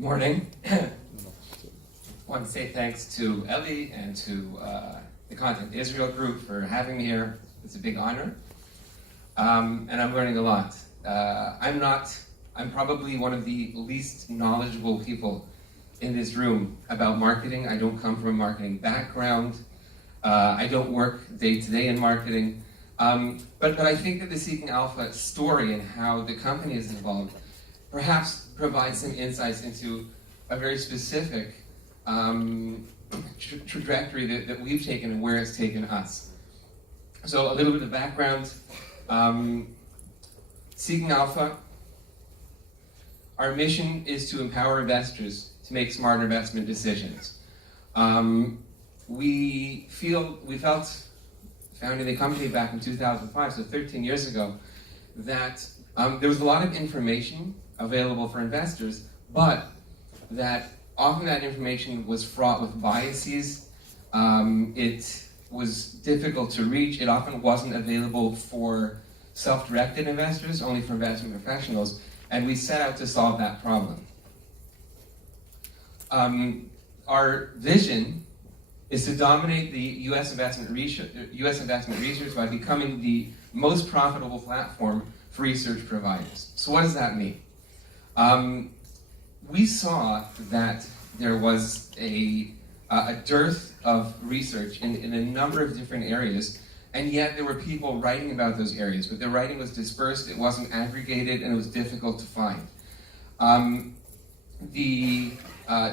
Morning. I want to say thanks to Ellie and to the Content Israel group for having me here. It's a big honor. And I'm learning a lot. I'm probably one of the least knowledgeable people in this room about marketing. I don't come from a marketing background. I don't work day to day in marketing. But I think that the Seeking Alpha story and how the company is involved perhaps provides some insights into a very specific trajectory that we've taken and where it's taken us. So a little bit of background. Seeking Alpha, our mission is to empower investors to make smarter investment decisions. We felt, founding the company back in 2005, so 13 years ago, that there was a lot of information available for investors, but that often that information was fraught with biases. It was difficult to reach. It often wasn't available for self-directed investors, only for investment professionals, and we set out to solve that problem. Our vision is to dominate the U.S. investment research by becoming the most profitable platform for research providers. So what does that mean? We saw that there was a dearth of research in a number of different areas, and yet there were people writing about those areas, but their writing was dispersed, it wasn't aggregated, and it was difficult to find. The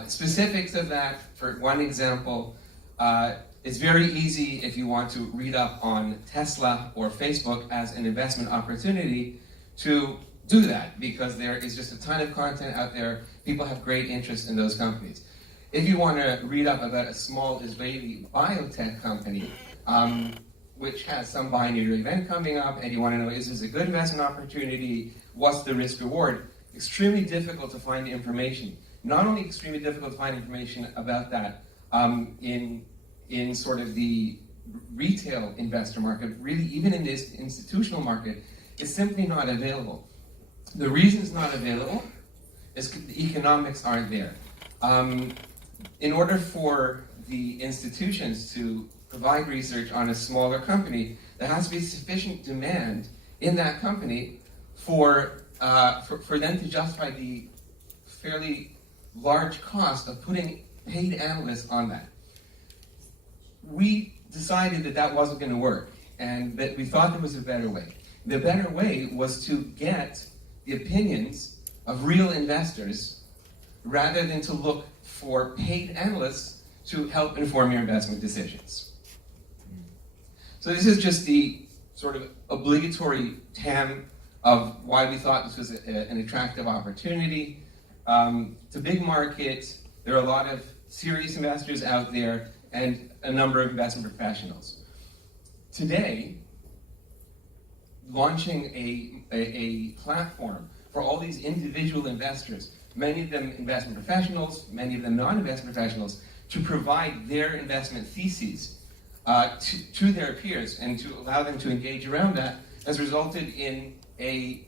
specifics of that, for one example, it's very easy if you want to read up on Tesla or Facebook as an investment opportunity to do that, because there is just a ton of content out there. People have great interest in those companies. If you want to read up about a small Israeli biotech company, which has some binary event coming up, and you want to know, is this a good investment opportunity? What's the risk reward? Extremely difficult to find information. Not only extremely difficult to find information about that in sort of the retail investor market, really even in this institutional market, it's simply not available. The reason it's not available is the economics aren't there. In order for the institutions to provide research on a smaller company, there has to be sufficient demand in that company for them to justify the fairly large cost of putting paid analysts on that. We decided that that wasn't going to work, and that we thought there was a better way. The better way was to get the opinions of real investors rather than to look for paid analysts to help inform your investment decisions. So this is just the sort of obligatory TAM of why we thought this was an attractive opportunity. It's a big market. There are a lot of serious investors out there and a number of investment professionals. Today, launching a platform for all these individual investors, many of them investment professionals, many of them non-investment professionals, to provide their investment theses to their peers and to allow them to engage around that, has resulted in a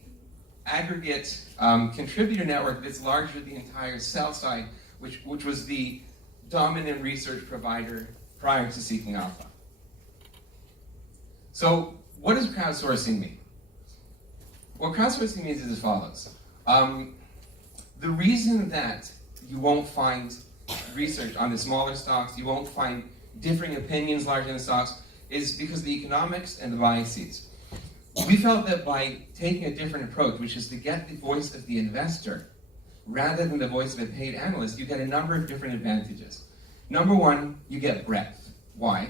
aggregate contributor network that's larger than the entire sell side, which was the dominant research provider prior to Seeking Alpha. So what does crowdsourcing mean? What crowdsourcing means is as follows. The reason that you won't find research on the smaller stocks, you won't find differing opinions larger than stocks, is because of the economics and the biases. We felt that by taking a different approach, which is to get the voice of the investor rather than the voice of a paid analyst, you get a number of different advantages. Number one, you get breadth. Why?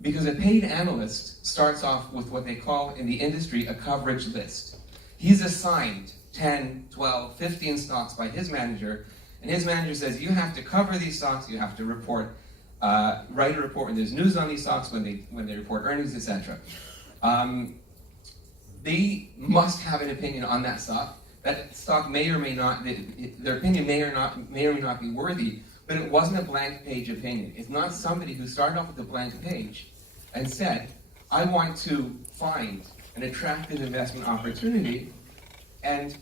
Because a paid analyst starts off with what they call in the industry a coverage list. He's assigned 10, 12, 15 stocks by his manager, and his manager says, you have to cover these stocks, you have to report, write a report when there's news on these stocks, when they report earnings, etc. They must have an opinion on that stock. That stock may or may not, their opinion may or may not be worthy, but it wasn't a blank page opinion. It's not somebody who started off with a blank page and said, I want to find an attractive investment opportunity, and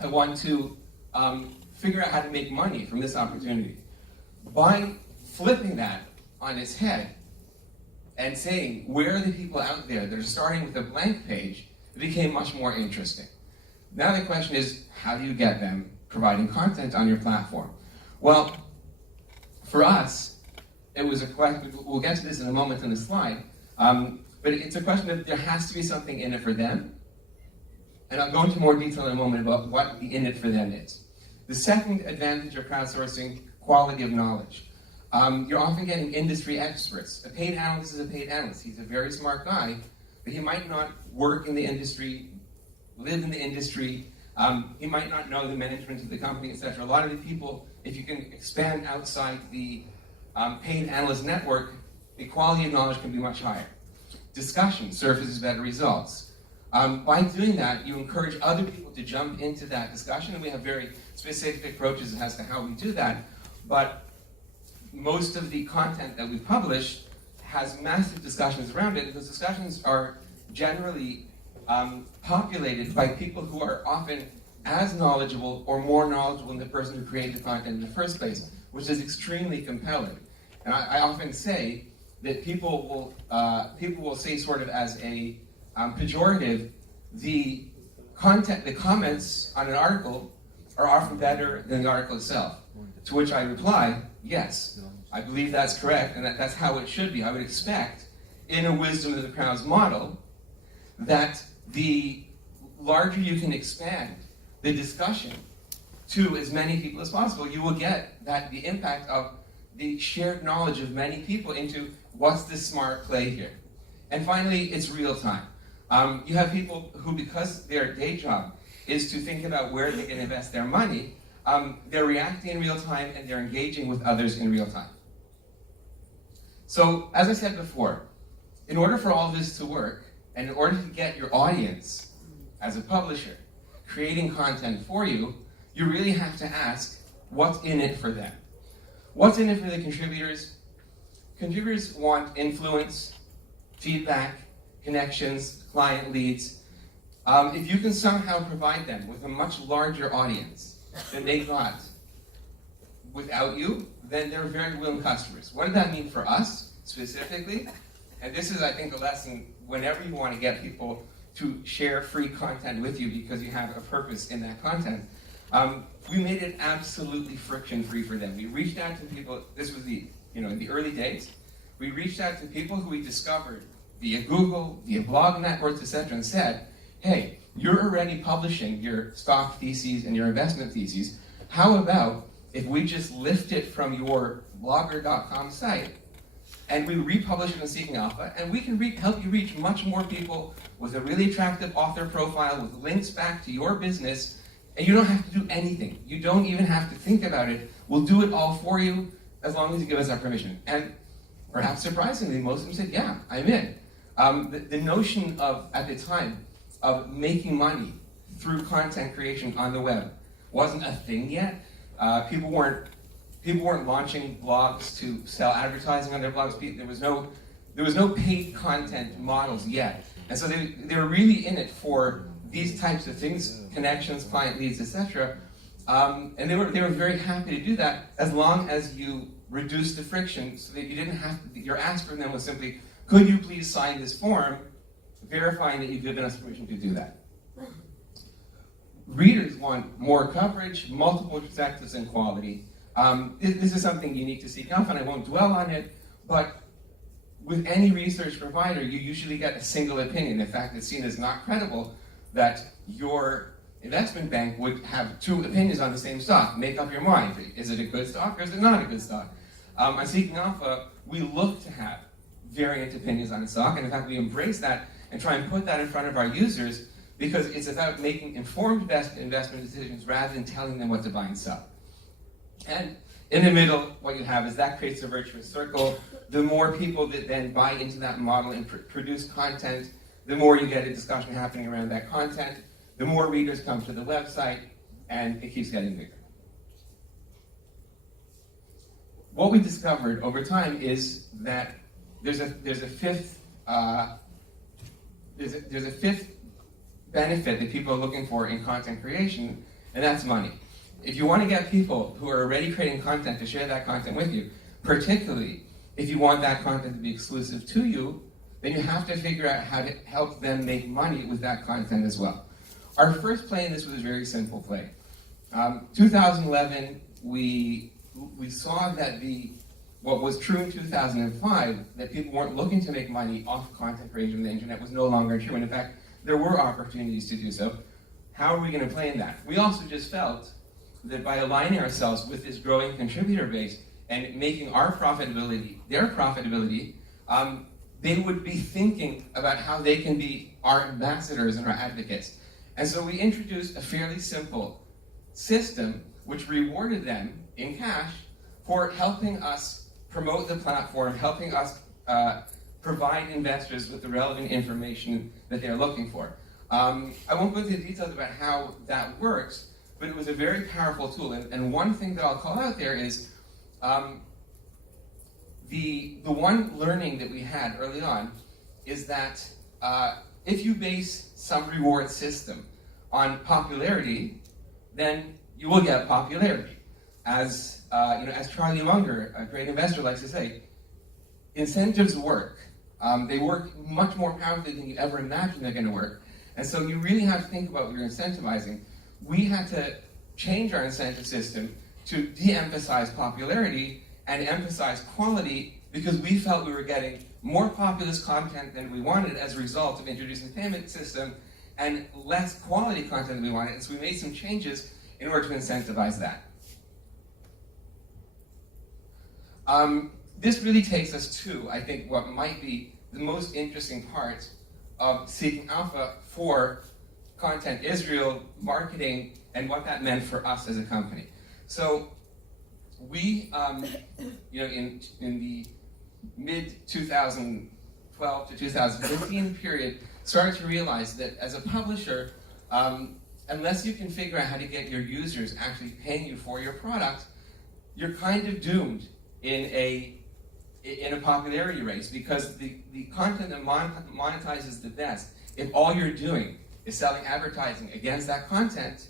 I want to figure out how to make money from this opportunity. By flipping that on its head and saying, where are the people out there that are starting with a blank page, it became much more interesting. Now the question is, how do you get them providing content on your platform? Well, for us, it was a question, we'll get to this in a moment on the slide, but it's a question of there has to be something in it for them. And I'll go into more detail in a moment about what the in it for them is. The second advantage of crowdsourcing, quality of knowledge. You're often getting industry experts. A paid analyst is a paid analyst. He's a very smart guy, but he might not work in the industry, live in the industry. He might not know the management of the company, etc. A lot of the people, if you can expand outside the paid analyst network, the quality of knowledge can be much higher. Discussion surfaces better results. By doing that, you encourage other people to jump into that discussion, and we have very specific approaches as to how we do that. But most of the content that we publish has massive discussions around it, and those discussions are generally populated by people who are often as knowledgeable or more knowledgeable than the person who created the content in the first place, which is extremely compelling. And I often say that people will say, sort of as a pejorative, the comments on an article are often better than the article itself. To which I reply, yes, I believe that's correct, and that's how it should be. I would expect, in a wisdom of the crowds model, that the larger you can expand the discussion to as many people as possible, you will get the impact of the shared knowledge of many people into what's the smart play here. And finally, it's real time. You have people who, because their day job is to think about where they can invest their money, they're reacting in real time and they're engaging with others in real time. So, as I said before, in order for all this to work, and in order to get your audience, as a publisher, creating content for you, you really have to ask, what's in it for them? What's in it for the contributors? Contributors want influence, feedback, connections, client leads. If you can somehow provide them with a much larger audience than they got without you, then they're very willing customers. What did that mean for us, specifically? And this is, I think, a lesson whenever you want to get people to share free content with you because you have a purpose in that content. We made it absolutely friction-free for them. We reached out to people, this was in the early days, we reached out to people who we discovered via Google, via blog networks, etc., and said, hey, you're already publishing your stock theses and your investment theses. How about if we just lift it from your blogger.com site and we republish it in Seeking Alpha, and we can help you reach much more people with a really attractive author profile with links back to your business, and you don't have to do anything. You don't even have to think about it. We'll do it all for you as long as you give us our permission. And perhaps surprisingly, most of them said, yeah, I'm in. The notion of, at the time, of making money through content creation on the web wasn't a thing yet. People weren't launching blogs to sell advertising on their blogs. There was no paid content models yet, and so they were really in it for these types of things: connections, client leads, etc. And they were very happy to do that as long as you reduced the friction, so that you didn't have to. Your ask from them was simply, "Could you please sign this form, verifying that you've given us permission to do that?" Readers want more coverage, multiple perspectives, and quality. This is something unique to Seek Alpha, and I won't dwell on it, but with any research provider, you usually get a single opinion. In fact, it's seen as not credible that your investment bank would have two opinions on the same stock. Make up your mind. Is it a good stock or is it not a good stock? On Seeking Alpha, we look to have variant opinions on a stock, and in fact, we embrace that and try and put that in front of our users because it's about making informed investment decisions rather than telling them what to buy and sell. And in the middle, what you have is that creates a virtuous circle. The more people that then buy into that model and produce content, the more you get a discussion happening around that content, the more readers come to the website, and it keeps getting bigger. What we discovered over time is that there's a fifth benefit that people are looking for in content creation, and that's money. if you want to get people who are already creating content to share that content with you, particularly if you want that content to be exclusive to you, then you have to figure out how to help them make money with that content as well. Our first play in this was a very simple play. 2011, we saw that what was true in 2005, that people weren't looking to make money off content creation on the internet, was no longer true. And in fact, there were opportunities to do so. How are we going to play in that? We also just felt that by aligning ourselves with this growing contributor base and making our profitability their profitability, they would be thinking about how they can be our ambassadors and our advocates. And so we introduced a fairly simple system which rewarded them in cash for helping us promote the platform, helping us provide investors with the relevant information that they're looking for. I won't go into the details about how that works, but it was a very powerful tool. And one thing that I'll call out there is the one learning that we had early on is that if you base some reward system on popularity, then you will get popularity. As Charlie Munger, a great investor, likes to say, incentives work. They work much more powerfully than you ever imagined they're going to work. And so you really have to think about what you're incentivizing. We had to change our incentive system to de-emphasize popularity and emphasize quality, because we felt we were getting more populist content than we wanted as a result of introducing the payment system, and less quality content than we wanted. And so we made some changes in order to incentivize that. This really takes us to, I think, what might be the most interesting part of Seeking Alpha for Content Israel marketing and what that meant for us as a company. So we, in the mid-2012 to 2015 period, started to realize that as a publisher, unless you can figure out how to get your users actually paying you for your product, you're kind of doomed in a popularity race, because the content that monetizes the best, if all you're doing is selling advertising against that content,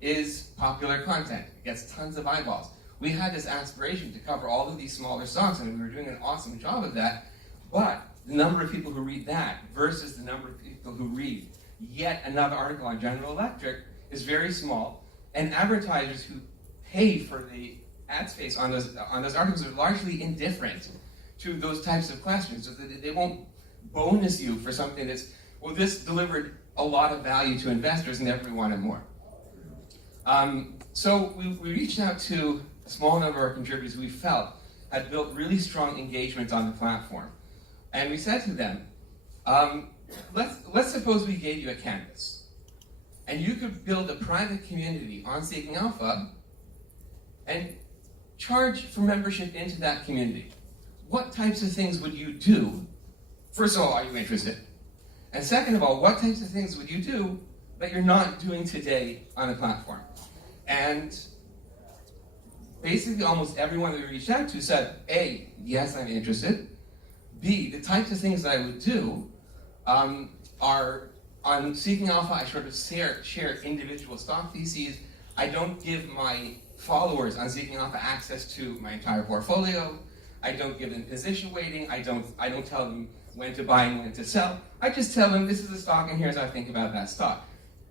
is popular content. It gets tons of eyeballs. We had this aspiration to cover all of these smaller stocks, and we were doing an awesome job of that, but the number of people who read that versus the number of people who read yet another article on General Electric is very small, and advertisers who pay for the ad space on those articles are largely indifferent to those types of questions. So they won't bonus you for something that's, well, this delivered a lot of value to investors and therefore we wanted more. So we reached out to a small number of contributors who we felt had built really strong engagement on the platform. And we said to them, let's suppose we gave you a canvas, and you could build a private community on Seeking Alpha and charge for membership into that community. What types of things would you do? First of all, are you interested? And second of all, what types of things would you do that you're not doing today on the platform? And basically almost everyone that we reached out to said, A, yes, I'm interested. B, the types of things that I would do are, on Seeking Alpha, I sort of share individual stock theses. I don't give my followers on Seeking Alpha access to my entire portfolio. I don't give them position weighting. I don't tell them when to buy and when to sell. I just tell them this is a stock and here's how I think about that stock.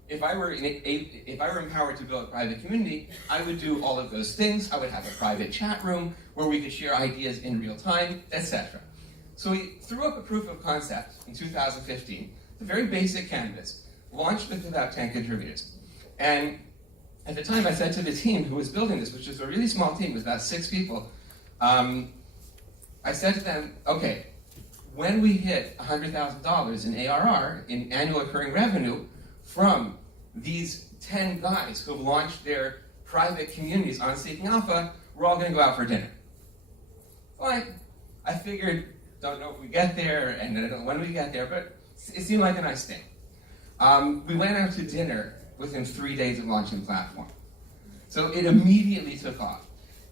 If I were empowered to build a private community, I would do all of those things. I would have a private chat room where we could share ideas in real time, etc. So we threw up a proof of concept in 2015, a very basic canvas, launched with about 10 contributors. And at the time I said to the team who was building this, which was a really small team, it was about 6 people, I said to them, okay, when we hit $100,000 in ARR, in annual recurring revenue, from these 10 guys who have launched their private communities on Seeking Alpha, we're all going to go out for dinner. Fine. I figured, don't know if we get there, and I don't know when we get there, but it seemed like a nice thing. We went out to dinner within 3 days of launching the platform. So it immediately took off.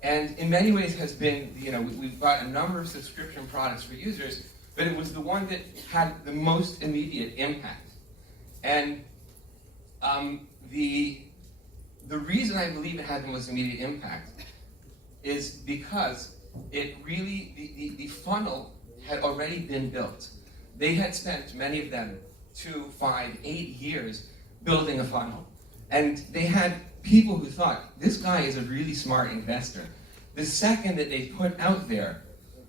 And in many ways has been, we've got a number of subscription products for users, but it was the one that had the most immediate impact. And the reason I believe it had the most immediate impact is because it really, the funnel had already been built. They had spent, many of them, 2, 5, 8 years building a funnel. And they had people who thought, this guy is a really smart investor. The second that they put out there,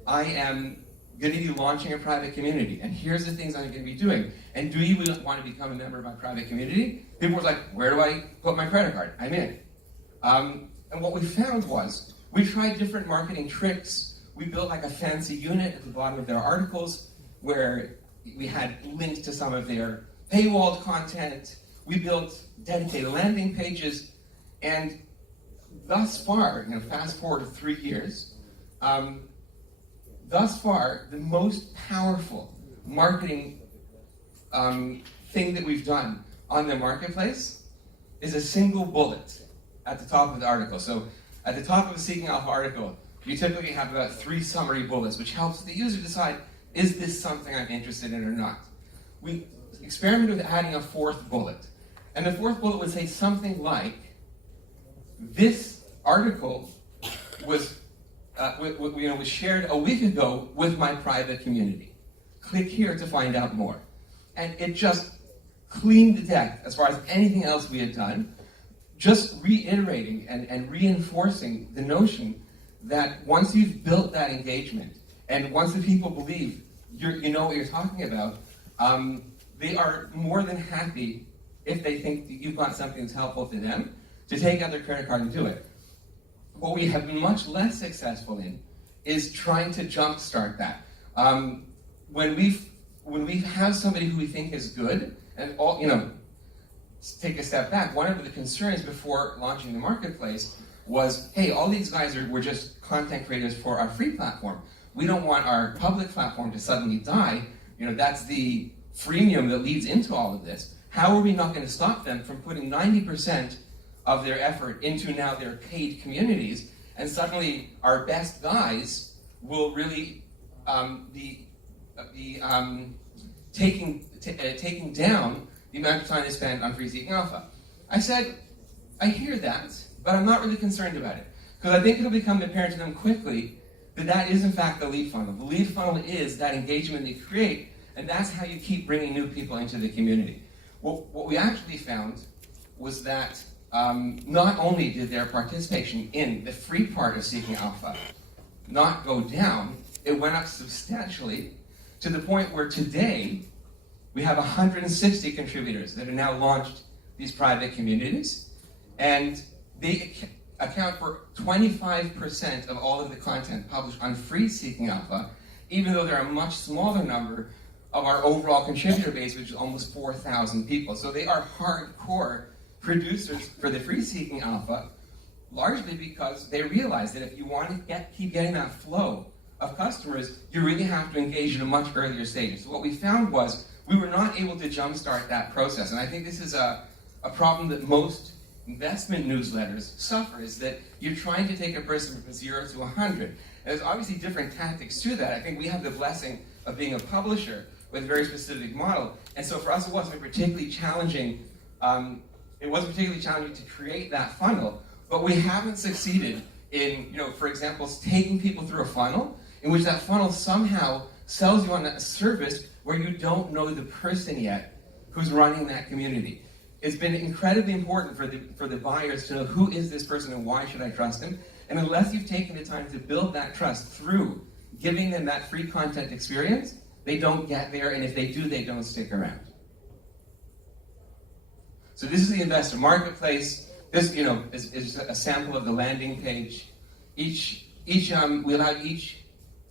I am going to be launching a private community, and here's the things I'm going to be doing. And do you want to become a member of my private community? People were like, where do I put my credit card? I'm in. And what we found was, we tried different marketing tricks. We built like a fancy unit at the bottom of their articles where we had links to some of their paywalled content. We built dedicated landing pages, and thus far, fast forward to 3 years, thus far, the most powerful marketing thing that we've done on the marketplace is a single bullet at the top of the article. So at the top of a Seeking Alpha article, you typically have about 3 summary bullets, which helps the user decide, is this something I'm interested in or not? We experimented with adding a 4th bullet. And the 4th bullet would say something like, this article was shared a week ago with my private community. Click here to find out more. And it just cleaned the deck as far as anything else we had done, just reiterating and reinforcing the notion that once you've built that engagement, and once the people believe you know what you're talking about, they are more than happy, if they think that you've got something that's helpful to them, to take out their credit card and do it. What we have been much less successful in is trying to jumpstart that. When we have somebody who we think is good, and take a step back, one of the concerns before launching the marketplace was, hey, all these guys were just content creators for our free platform. We don't want our public platform to suddenly die. That's the freemium that leads into all of this. How are we not going to stop them from putting 90% of their effort into now their paid communities, and suddenly our best guys will really be taking down the amount of time they spend on free Seeking Alpha? I said, I hear that, but I'm not really concerned about it, because I think it'll become apparent to them quickly that that is in fact the lead funnel. The lead funnel is that engagement they create, and that's how you keep bringing new people into the community. What we actually found was that not only did their participation in the free part of Seeking Alpha not go down, it went up substantially, to the point where today we have 160 contributors that have now launched these private communities, and they account for 25% of all of the content published on free Seeking Alpha, even though they're a much smaller number of our overall contributor base, which is almost 4,000 people. So they are hardcore producers for the free Seeking Alpha, largely because they realize that if you want to keep getting that flow of customers, you really have to engage in a much earlier stage. So what we found was we were not able to jumpstart that process. And I think this is a problem that most investment newsletters suffer, is that you're trying to take a person from 0 to 100. And there's obviously different tactics to that. I think we have the blessing of being a publisher with a very specific model. And so for us, it wasn't particularly challenging. It wasn't particularly challenging to create that funnel, but we haven't succeeded in, for example, taking people through a funnel in which that funnel somehow sells you on a service where you don't know the person yet who's running that community. It's been incredibly important for the buyers to know, who is this person and why should I trust him? And unless you've taken the time to build that trust through giving them that free content experience, they don't get there, and if they do, they don't stick around. So this is the investor marketplace. This, is a sample of the landing page. We allow each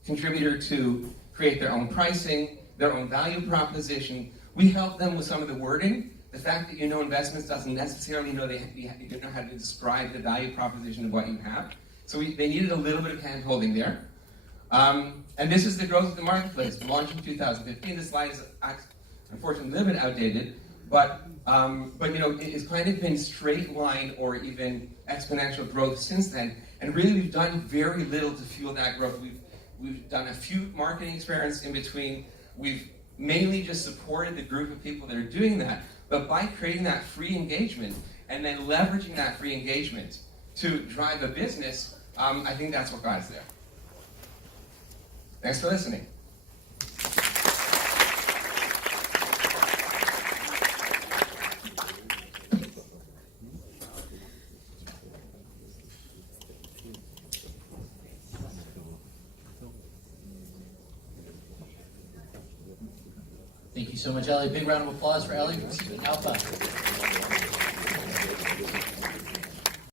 contributor to create their own pricing, their own value proposition. We help them with some of the wording. The fact that you know investments doesn't necessarily know you know how to describe the value proposition of what you have. So they needed a little bit of hand-holding there. And this is the growth of the marketplace. We launched in 2015. This slide is unfortunately a little bit outdated, but it's kind of been straight line or even exponential growth since then. And really, we've done very little to fuel that growth. We've done a few marketing experiments in between. We've mainly just supported the group of people that are doing that. But by creating that free engagement, and then leveraging that free engagement to drive a business, I think that's what got us there. Thanks for listening. Thank you so much, Ellie. Big round of applause for Ellie from Seeking Alpha.